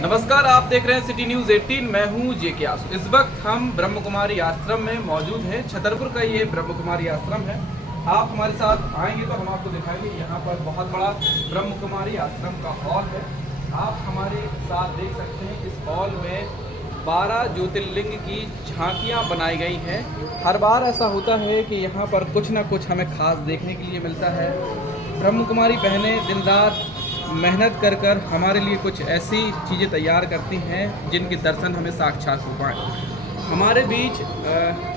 नमस्कार, आप देख रहे हैं सिटी न्यूज़ 18। मैं हूं जेके आसू। इस वक्त हम ब्रह्म कुमारी आश्रम में मौजूद हैं। छतरपुर का ये ब्रह्म कुमारी आश्रम है। आप हमारे साथ आएंगे तो हम आपको दिखाएंगे। यहाँ पर बहुत बड़ा ब्रह्म कुमारी आश्रम का हॉल है। आप हमारे साथ देख सकते हैं इस हॉल में 12 ज्योतिर्लिंग की झांकियाँ बनाई गई हैं। हर बार ऐसा होता है कि यहाँ पर कुछ ना कुछ हमें खास देखने के लिए मिलता है। ब्रह्म कुमारी बहनें दिन रात मेहनत कर हमारे लिए कुछ ऐसी चीज़ें तैयार करती हैं जिनके दर्शन हमें साक्षात हो पाएँ। हमारे बीच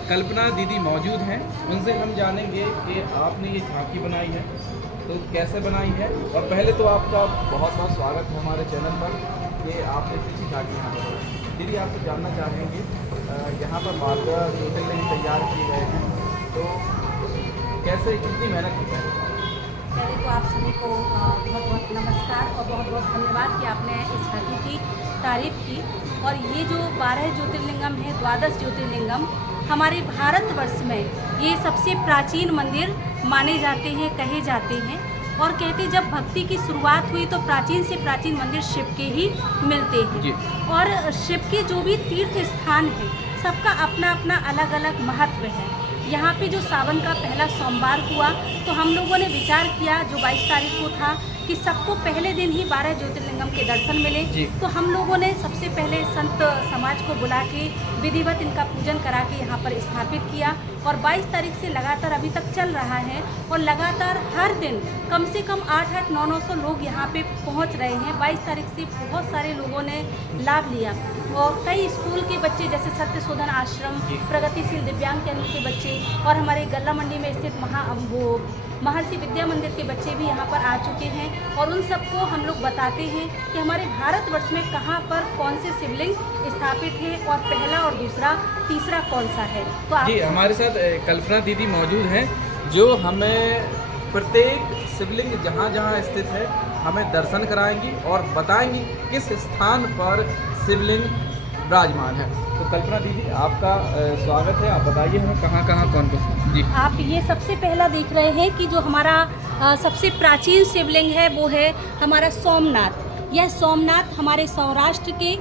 कल्पना दीदी मौजूद हैं। उनसे हम जानेंगे कि आपने ये झांकी बनाई है तो कैसे बनाई है। और पहले तो आपका बहुत बहुत स्वागत है हमारे चैनल पर। ये आपने किसी झांकी यहाँ पर बनाई। दीदी, आपसे जानना चाहेंगे यहाँ पर 12 ज्योतिर्लिंग तैयार किए गए हैं तो कैसे, कितनी मेहनत की है? पहले तो आप सभी को बहुत बहुत नमस्कार और बहुत बहुत धन्यवाद कि आपने इस झांकी की तारीफ की। और ये जो 12 ज्योतिर्लिंगम है, 12 ज्योतिर्लिंगम हमारे भारतवर्ष में ये सबसे प्राचीन मंदिर माने जाते हैं, कहे जाते हैं। और कहते जब भक्ति की शुरुआत हुई तो प्राचीन से प्राचीन मंदिर शिव के ही मिलते हैं। और शिव के जो भी तीर्थ स्थान है सबका अपना अपना अलग अलग महत्व है। यहाँ पे जो सावन का पहला सोमवार हुआ तो हम लोगों ने विचार किया, जो 22 तारीख को था, कि सबको पहले दिन ही 12 ज्योतिर्लिंगम के दर्शन मिले। तो हम लोगों ने सबसे पहले संत समाज को बुला के विधिवत इनका पूजन करा के यहाँ पर स्थापित किया। और 22 तारीख से लगातार अभी तक चल रहा है। और लगातार हर दिन कम से कम 800-900 लोग यहाँ पे पहुँच रहे हैं। 22 तारीख से बहुत सारे लोगों ने लाभ लिया। और कई स्कूल के बच्चे जैसे सत्यशोधन आश्रम, प्रगतिशील दिव्यांग केंद्र के बच्चे और हमारे गल्ला मंडी में स्थित महर्षि विद्या मंदिर के बच्चे भी यहाँ पर आ चुके हैं। और उन सबको हम लोग बताते हैं कि हमारे भारतवर्ष में कहाँ पर कौन से शिवलिंग स्थापित हैं और पहला और दूसरा तीसरा कौन सा है। तो जी, हमारे साथ कल्पना दीदी मौजूद हैं जो हमें प्रत्येक शिवलिंग जहाँ जहाँ स्थित है हमें दर्शन कराएंगी और बताएंगी किस स्थान पर शिवलिंग विराजमान है। तो कल्पना दीदी, आपका स्वागत है। आप बताइए हमें कहाँ कहाँ कौन कौन। जी, आप ये सबसे पहला देख रहे हैं कि जो हमारा सबसे प्राचीन शिवलिंग है वो है हमारा सोमनाथ। यह सोमनाथ हमारे सौराष्ट्र के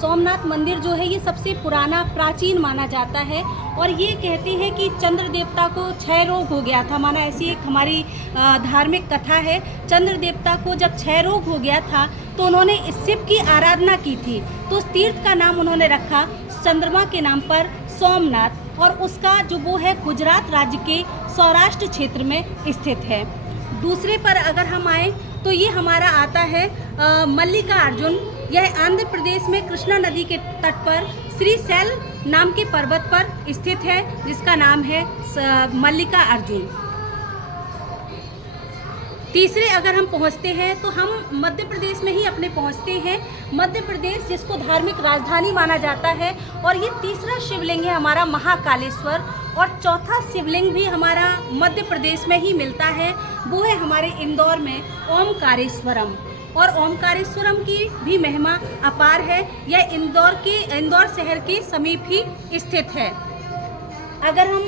सोमनाथ मंदिर जो है ये सबसे पुराना प्राचीन माना जाता है। और ये कहते हैं कि चंद्र देवता को क्षय रोग हो गया था, माना ऐसी एक हमारी धार्मिक कथा है। चंद्र देवता को जब क्षय रोग हो गया था तो उन्होंने इस शिव की आराधना की थी, तो उस तीर्थ का नाम उन्होंने रखा चंद्रमा के नाम पर सोमनाथ। और उसका जो वो है गुजरात राज्य के सौराष्ट्र क्षेत्र में स्थित है। दूसरे पर अगर हम आए तो ये हमारा आता है मल्लिकार्जुन। यह आंध्र प्रदेश में कृष्णा नदी के तट पर श्रीशैल नाम के पर्वत पर स्थित है, जिसका नाम है मल्लिकार्जुन। तीसरे अगर हम पहुंचते हैं तो हम मध्य प्रदेश में ही अपने पहुंचते हैं। मध्य प्रदेश जिसको धार्मिक राजधानी माना जाता है। और ये तीसरा शिवलिंग है हमारा महाकालेश्वर। और चौथा शिवलिंग भी हमारा मध्य प्रदेश में ही मिलता है, वो है हमारे इंदौर में ओमकारेश्वरम। और ओमकारेश्वरम की भी महिमा अपार है। यह इंदौर शहर के समीप ही स्थित है। अगर हम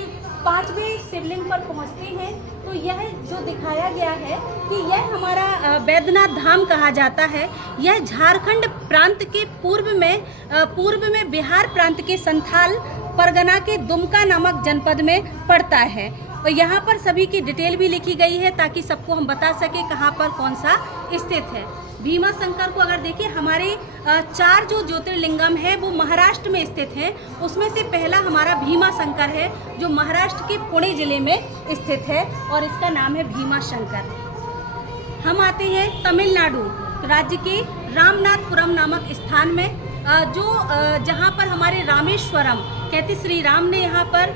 5वें शिवलिंग पर पहुंचते हैं तो यह जो दिखाया गया है कि यह हमारा बैद्यनाथ धाम कहा जाता है। यह झारखंड प्रांत के पूर्व में बिहार प्रांत के संथाल परगना के दुमका नामक जनपद में पड़ता है। और यहाँ पर सभी की डिटेल भी लिखी गई है ताकि सबको हम बता सके कहाँ पर कौन सा स्थित है। भीमा शंकर को अगर देखें, हमारे 4 जो ज्योतिर्लिंगम है वो महाराष्ट्र में स्थित हैं। उसमें से पहला हमारा भीमा शंकर है जो महाराष्ट्र के पुणे जिले में स्थित है और इसका नाम है भीमा शंकर। हम आते हैं तमिलनाडु राज्य के रामनाथपुरम नामक स्थान में, जहाँ पर हमारे रामेश्वरम कहते श्री राम ने यहाँ पर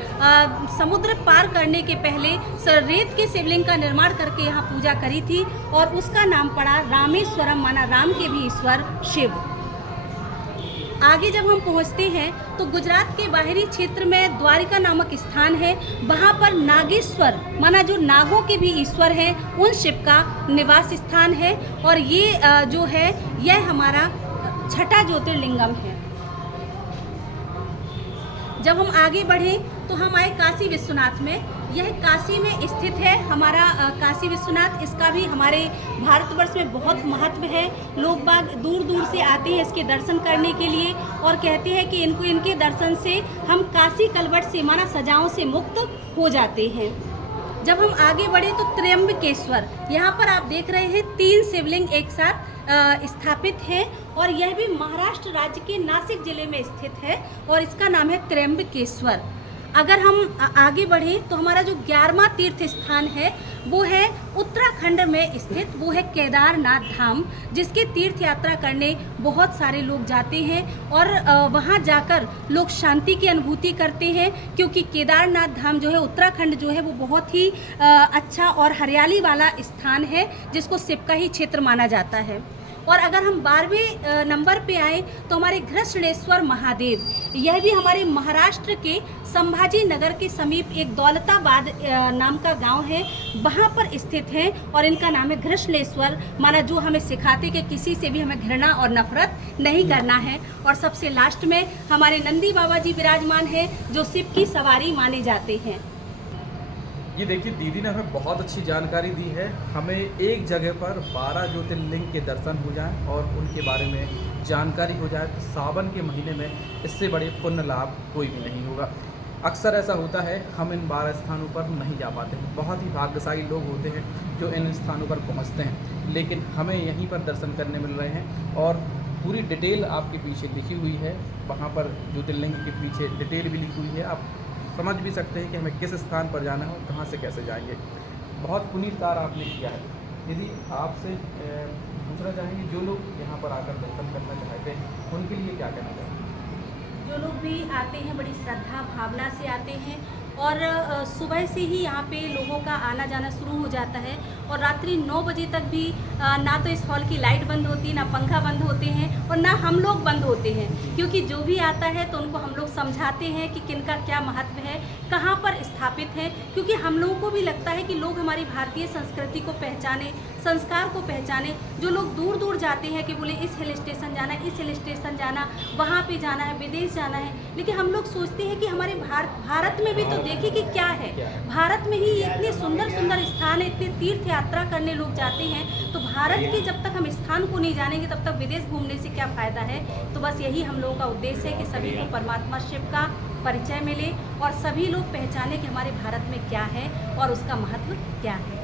समुद्र पार करने के पहले रेत के शिवलिंग का निर्माण करके यहाँ पूजा करी थी और उसका नाम पड़ा रामेश्वरम, माना राम के भी ईश्वर शिव। आगे जब हम पहुँचते हैं तो गुजरात के बाहरी क्षेत्र में द्वारिका नामक स्थान है। वहाँ पर नागेश्वर, माना जो नागों के भी ईश्वर हैं, उन शिव का निवास स्थान है। और ये जो है यह हमारा छठा ज्योतिर्लिंगम है। जब हम आगे बढ़ें तो हम आए काशी विश्वनाथ में। यह काशी में स्थित है हमारा काशी विश्वनाथ। इसका भी हमारे भारतवर्ष में बहुत महत्व है। लोग बाग दूर दूर से आते हैं इसके दर्शन करने के लिए और कहते हैं कि इनके दर्शन से हम काशी कलवट से माना सजाओं से मुक्त हो जाते हैं। जब हम आगे बढ़े तो त्र्यंबकेश्वर, यहाँ पर आप देख रहे हैं 3 शिवलिंग एक साथ स्थापित है और यह भी महाराष्ट्र राज्य के नासिक जिले में स्थित है और इसका नाम है त्र्यंबकेश्वर। अगर हम आगे बढ़ें तो हमारा जो 11वां तीर्थ स्थान है वो है उत्तराखंड में स्थित, वो है केदारनाथ धाम, जिसके तीर्थ यात्रा करने बहुत सारे लोग जाते हैं और वहाँ जाकर लोग शांति की अनुभूति करते हैं, क्योंकि केदारनाथ धाम जो है उत्तराखंड जो है वो बहुत ही अच्छा और हरियाली वाला स्थान है, जिसको सिपका ही क्षेत्र माना जाता है। और अगर हम 12वें नंबर पे आए तो हमारे घृष्णेश्वर महादेव, यह भी हमारे महाराष्ट्र के संभाजी नगर के समीप एक दौलताबाद नाम का गांव है, वहां पर स्थित है और इनका नाम है घृष्णेश्वर, माना जो हमें सिखाते कि किसी से भी हमें घृणा और नफरत नहीं करना है। और सबसे लास्ट में हमारे नंदी बाबा जी विराजमान है, जो शिव की सवारी माने जाते हैं। ये देखिए, दीदी ने हमें बहुत अच्छी जानकारी दी है। हमें एक जगह पर 12 ज्योतिर्लिंग के दर्शन हो जाएं और उनके बारे में जानकारी हो जाए तो सावन के महीने में इससे बड़े पुण्य लाभ कोई भी नहीं होगा। अक्सर ऐसा होता है हम इन 12 स्थानों पर नहीं जा पाते हैं, बहुत ही भाग्यशाली लोग होते हैं जो इन स्थानों पर पहुंचते हैं, लेकिन हमें यहीं पर दर्शन करने मिल रहे हैं और पूरी डिटेल आपके पीछे लिखी हुई है। वहाँ पर ज्योतिर्लिंग के पीछे डिटेल भी लिखी हुई है, आप समझ भी सकते हैं कि हमें किस स्थान पर जाना है और कहाँ से कैसे जाएंगे। बहुत पुनीत कार्य आपने किया है। यदि आपसे पूछना चाहेंगे, जो लोग यहाँ पर आकर दर्शन करना चाहते हैं उनके लिए क्या कहना चाहेंगे? जो लोग भी आते हैं बड़ी श्रद्धा भावना से आते हैं और सुबह से ही यहाँ पे लोगों का आना जाना शुरू हो जाता है और रात्रि 9 बजे तक भी ना तो इस हॉल की लाइट बंद होती, ना पंखा बंद होते हैं और ना हम लोग बंद होते हैं, क्योंकि जो भी आता है तो उनको हम लोग समझाते हैं कि किनका क्या महत्व है, कहाँ पर स्थापित है, क्योंकि हम लोगों को भी लगता है कि लोग हमारी भारतीय संस्कृति को पहचाने, संस्कार को पहचाने। जो लोग दूर दूर जाते हैं कि बोले इस हिल स्टेशन जाना है, इस हिल स्टेशन जाना, वहाँ पे जाना है, विदेश जाना है, लेकिन हम लोग सोचते हैं कि हमारे भारत में भी तो देखिए कि क्या है। भारत में ही इतने सुंदर सुंदर स्थान है, इतने तीर्थ यात्रा करने लोग जाते हैं, तो भारत के जब तक हम स्थान को नहीं जानेंगे तब तक विदेश घूमने से क्या फ़ायदा है। तो बस यही हम लोगों का उद्देश्य है कि सभी को परमात्मा शिव का परिचय मिले और सभी लोग पहचाने कि हमारे भारत में क्या है और उसका महत्व क्या है।